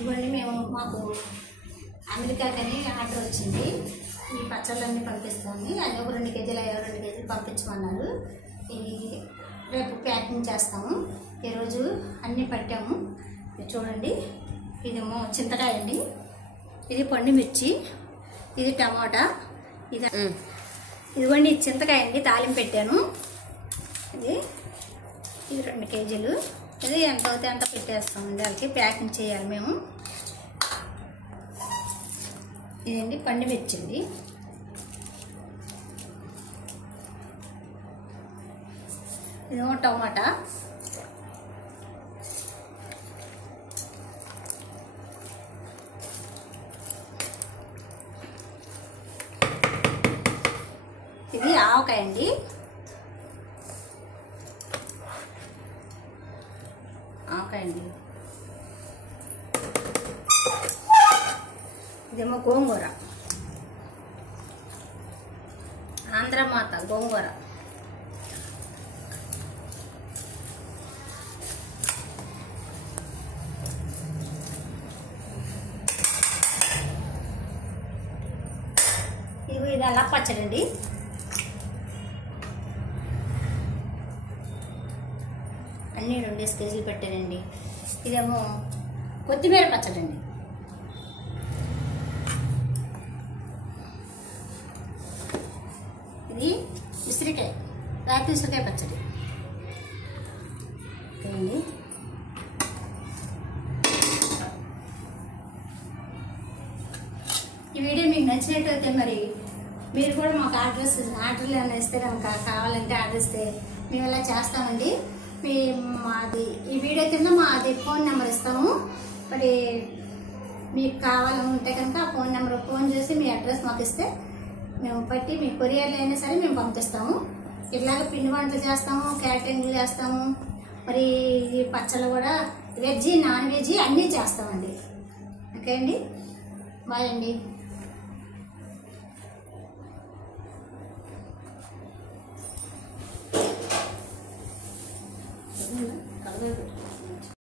ఇవన్నీ మేము మాకు అమెరికాకని ఆర్డర్ వచ్చింది. ఈ పచ్చళ్ళన్నీ పంపిస్తాము. అది ఒక 2 కేజీలు 2 కేజీలు పంపించమన్నారు. ఇది రేపు ప్యాకింగ్ చేస్తాము. ఈరోజు అన్నీ పట్టాము. చూడండి, ఇదేమో చింతకాయ అండి, ఇది పండుమిర్చి, ఇది టమాటా, ఇదిగోండి చింతకాయ అండి, తాలింపు పెట్టాను. ఇది 2 కేజీలు. ఇది ఎంత అవుతే అంత పెట్టేస్తామండి. వాళ్ళకి ప్యాకింగ్ చేయాలి మేము. ఇదండి పండుమిర్చి అండి, ఇదేమో టమాటా, ఇది ఆవకాయ అండి, ఇదేమో గోంగూర, ఆంధ్రమాత గోంగూర, ఇది అలా పచ్చడి అండి, అన్నీ 2 కేజీలు పెట్టానండి. ఇదేమో కొత్తిమీర పచ్చడి అండి, ఇది ఉసిరికాయ, రాతి ఉసిరికాయ పచ్చడి అండి. ఈ వీడియో మీకు నచ్చినట్టయితే మరి మీరు కూడా మాకు ఆర్డర్లు ఏమైనా ఇస్తే కనుక, కావాలంటే ఆర్డర్ ఇస్తే మేము ఇలా చేస్తామండి. మాది ఈ వీడియో కింద మాది ఫోన్ నెంబర్ ఇస్తాము. మరి మీకు కావాలంటే కనుక ఆ ఫోన్ చేసి మీ అడ్రస్ మాకు ఇస్తే మేము పట్టి మీ కొరియర్లో అయినా సరే మేము పంపిస్తాము. ఇట్లాగ పిండి వంటలు చేస్తాము, క్యాటరింగ్లు చేస్తాము. మరి ఈ పచ్చళ్ళు కూడా వెజ్, నాన్ వెజ్ అన్నీ చేస్తామండి. ఓకే అండి, బాయ్ అండి.